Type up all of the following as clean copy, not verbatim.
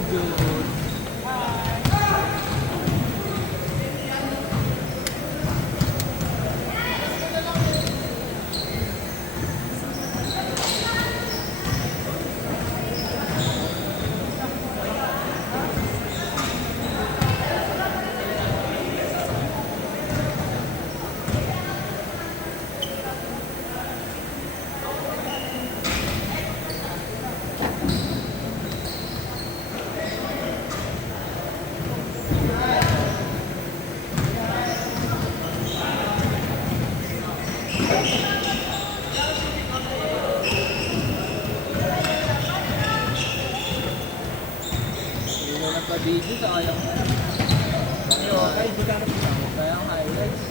good. Video sa kayang okay, di ka nakita mo. Kaya ang highlights.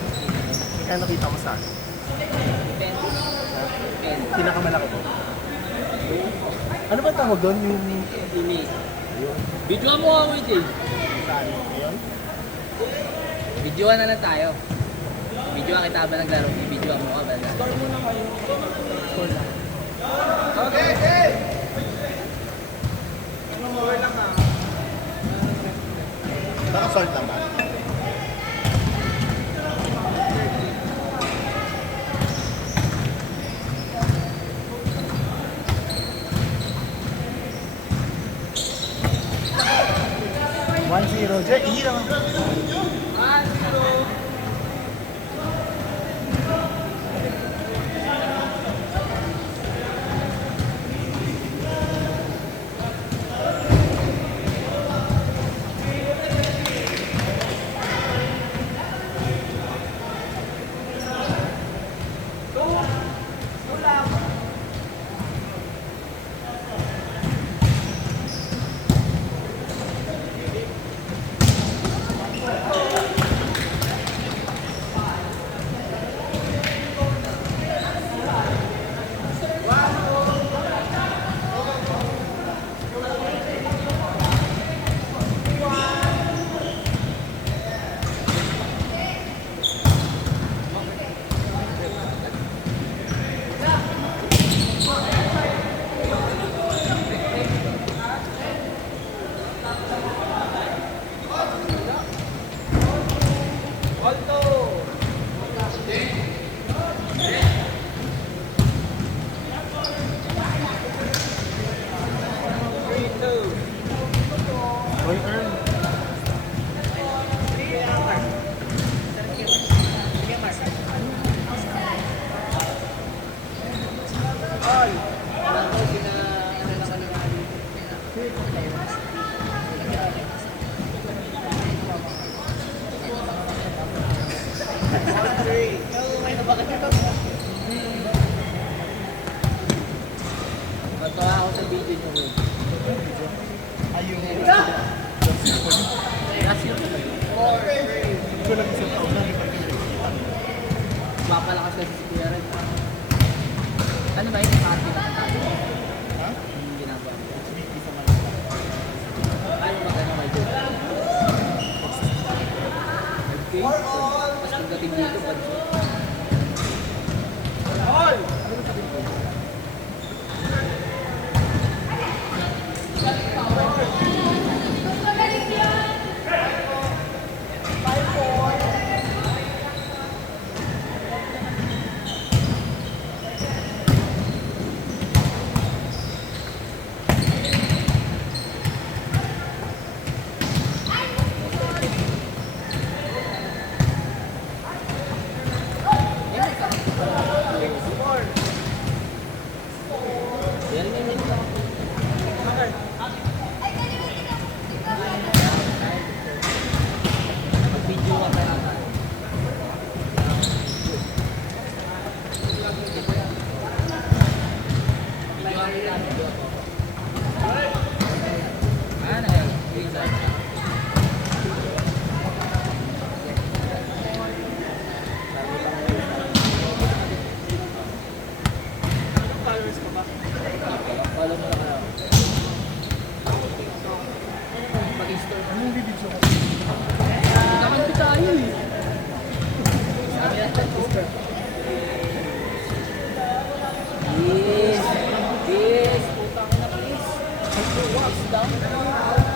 Kaya nakita mo saan? 10. Pinakamalaki po. Ano ba tawag doon? Yung Image. Videoan mo ako ito eh. saan? Ngayon? Videoan na lang tayo. Videoan kita ba naglaro? I-videoan mo ka ba? Score muna kayo. Score lang. Okay, okay! Naka-sort lang ba? One zero. Diyan, ihirang. Roy Earl. Matawa ako sa video nyo. Ayun. Kasi yun ba yun? Hindi ko lang isang taon na. Mapalakas kasi si Kuya Red. Ano ba yung party na tayo? Ha? Yung ginagawa. Hindi sa Manila. Ano magano kayo dito? Okay. Mas pagdating dito, budget. All! Ano ba sabihin ko? Follow mo na kayo. Pag-install. Ano yung bibidyo ko? Naman ko tayo eh. Sabi na sister. Please. Please. Putang na please. Please down.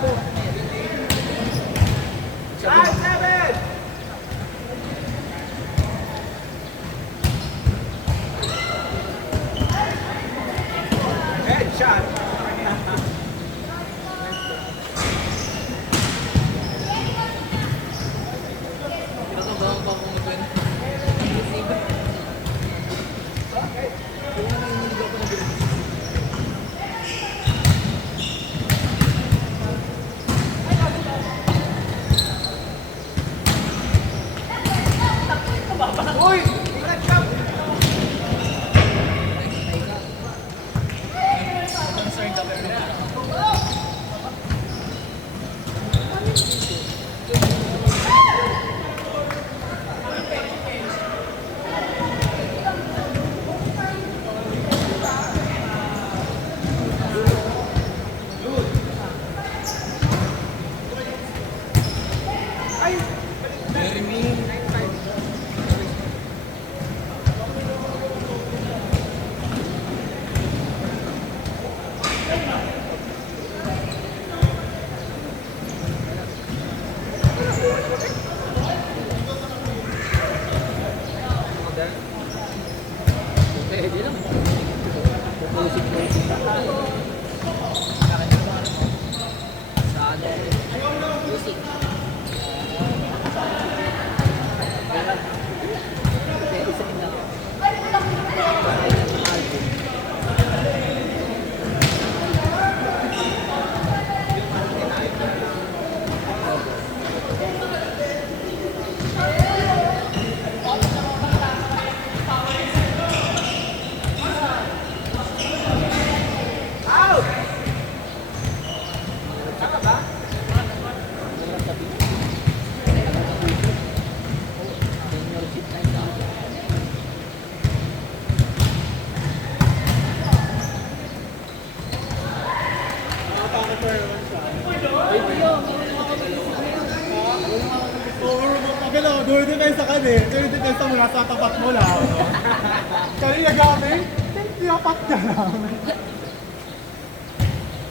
Kinakabahan pa akong event. Uy! Ingat ka! Concern ka pero pwede lang. Pupusin. Sa ano? Music. Pwede sa inyo. Door defense ka din. Door defense mo, nasa tapat mo lang. Kanina gamit, tiyapat ka lang.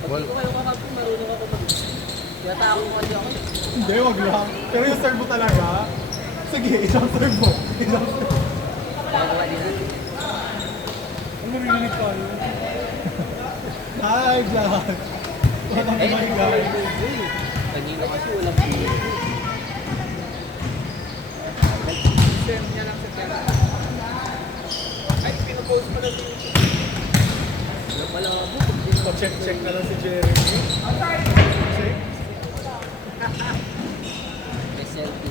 Pag di ko kayo kakapin, marunong ako mag... Tiyatako ko kasi ako. Hindi, wag lang. Pero yung serve mo talaga, sige, isang serve mo. Isang serve mo. Nagawa din natin. Ang maririnig ka yun. Hi, vlog. Walang my God. Kanina kasi walang video. Nag-send niya lang sa camera. Ay, pinapost mo na sa YouTube. Walang malabo. Pa-check na lang si Jeremy. Check. May selfie.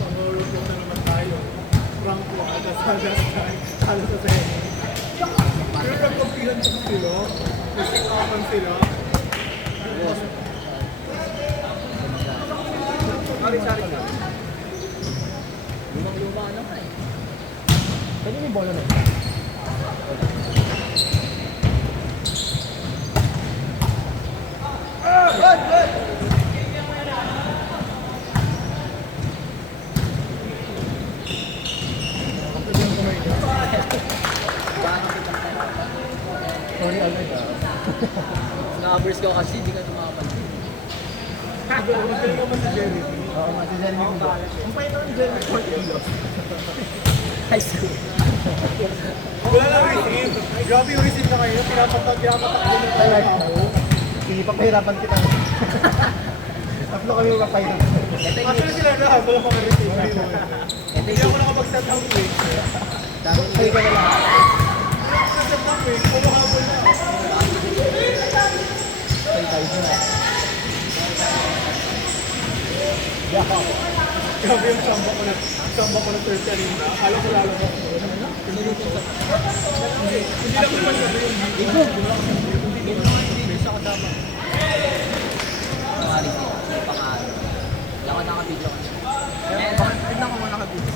Pangulog na naman tayo. Franco, at sa last time. Talo sa sa'yo. Pero nagpagpilan sa sila. Nagsikapan sila. Sari-sari ka. Lumang-luma ka naman eh. Pwede may bola na. Good! Sorry agad ah. Numbers ko kasi, di ka tumapansin. Magaling naman si Jeremy. Oo, si Jeremy Kubo. Ang pahit naman ni Jeremy 4 kilos. High school. Wala lang receive. Grabe yung receive na kayo. Pinapatak din ng tao. Sige, papahirapan kita. Tatlo kami yung kapay na. Actually sila lahat, wala pang receive. Hindi ako nakapag-set up weight. Ay, ka na lang. Set up weight, pumuhabol na. Ay, tayo na. Grabe yung samba ko na third kanina. Akala ko lalo ko. Hindi lang ko naman sabi yung hindi sa kasama. Pangalit ko. Pangalit. Wala ka naka-video kasi. Tignan ko mo naka-video.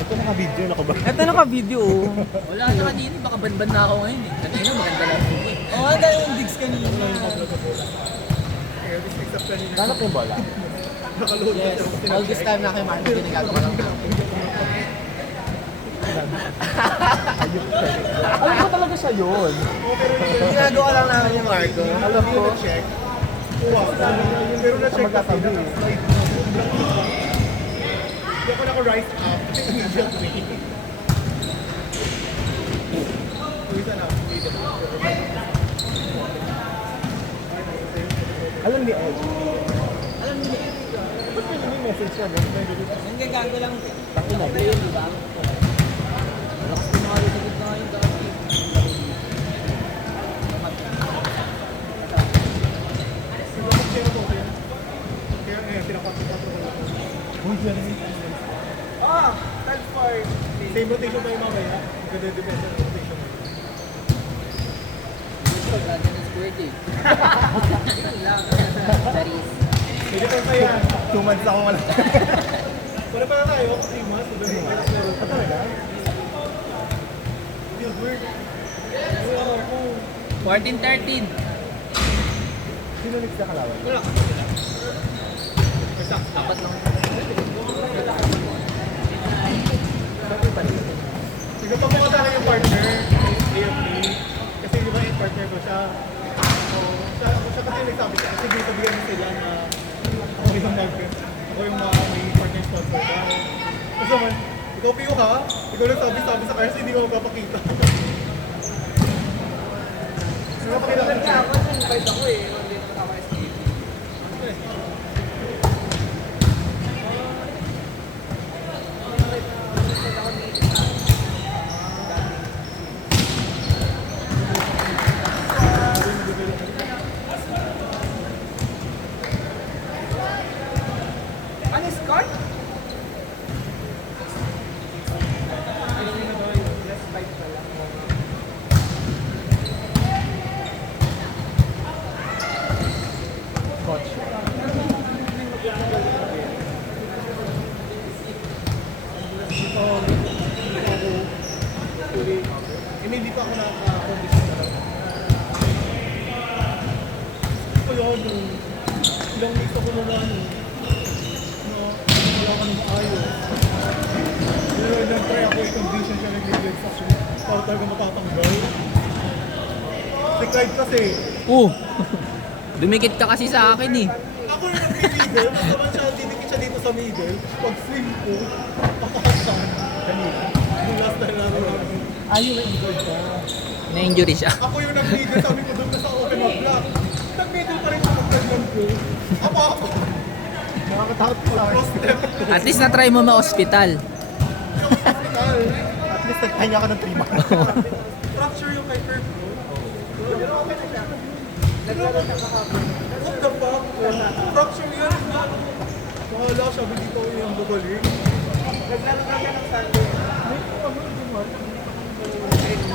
Ito naka-video na ko ba? Ito naka-video oh. Wala na kanina, baka ban-ban na ako ngayon eh. Kanina maganda lang ako eh. Oo, oh, dahil yung digs kanina. Nanap yung bola? Yes, all this time na kayo Martin, ginagawa lang namin. Ayun. Alam ko talaga siya siya yun. Ginagawa lang namin yung Marco. Alam ko. Check. Pero na-check kasi na-slide. Hindi ako naka-rise up. Immediately. Isa na. Alam ni Ed. Ba't may message ka doon? Ang gagago lang. Tangina. Di ba? Lakas ko na kayo sa gitna ngayon dati. Kaya ngayon, pinapakita ko lang. Uy, yan yung That's fine. same rotation tayo mamaya. Ganda depende sa rotation. Gusto ko natin ng squirt eh. Yun lang. Charis. Pwede pa tayo yan. 2 months ako wala. Wala pa na tayo. 3 months. Ah, talaga? Feels weird. Ano ako? 14-13. Sino next na kalawan? Wala ka. Apat lang. Sige pa mo talaga yung partner. AFP. Kasi di ba yung partner ko siya. So, siya kasi nagsabi siya. Sige, sabihan mo sila na ako yung ako yung may partner sponsor daw. Kasi naman, ikaw piyo ka. Ikaw lang sabi sa kaya hindi ko magpapakita. Magpapakita ka Kaya ako, invite ako eh. Hindi naman ako SKP. Ano is card? Last fight pa lang. coach. Hindi pa ako naka-condition na lang. Ito yun, ilang weeks ako na wala ka nang maayos. Pero nag-try ako i-condition siya nag-lead sa para talaga matatanggal. Si Clyde kasi, Dumikit ka kasi sa akin eh. ako yung nag-middle, naman siya, didikit siya dito sa middle. Pag swing ko, pakakasan. Kanina. Yung last time namin namin. Ayun, na-injured ka. Na-injury siya. Ako yung nag-middle, sabi ko doon na sa open up block. Nag-middle pa rin sa pag-pregnant ko. Ako. Nakakatakot ko lang. Cross step. At least na-try mo ma-hospital. Hospital. At least nagpahinga ka ng 3 months. Fracture yung kay Kirk, bro. Pero okay na siya. Naglaro siya kahapon. What the fuck? Fracture yan. Bahala siya, hindi ko yung babalik. Naglaro ka siya ng Sunday.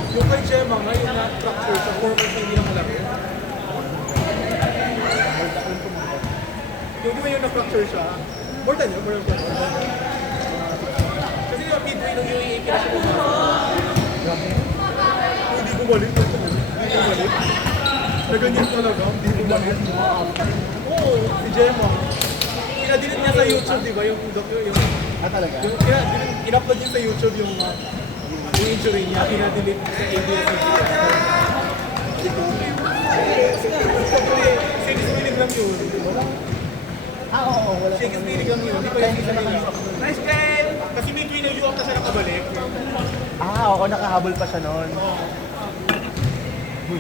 Yung kay Gemma nga, yung na-fracture sa 4 months hindi na malaki. Yung di ba yung na-fracture siya? More than yun, more than yun. Kasi yung midway nung UAAP na siya bumalik. Hindi bumalik. Hindi bumalik. Na ganyan talaga, hindi bumalik. Oo, si Gemma. Pinadilit niya sa YouTube, di ba? Yung talaga? In-upload niya sa YouTube yung injury niya, pinadilit sa ABS-CBN. Sige, spilig lang yun. Oo, wala. Sige, spilig lang yun. Hindi pa yung isa nila. Nice game! Kasi may twin-up na siya nakabalik. Oo, nakahabol pa siya noon. Uy.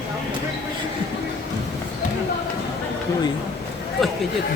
Uy, kajit.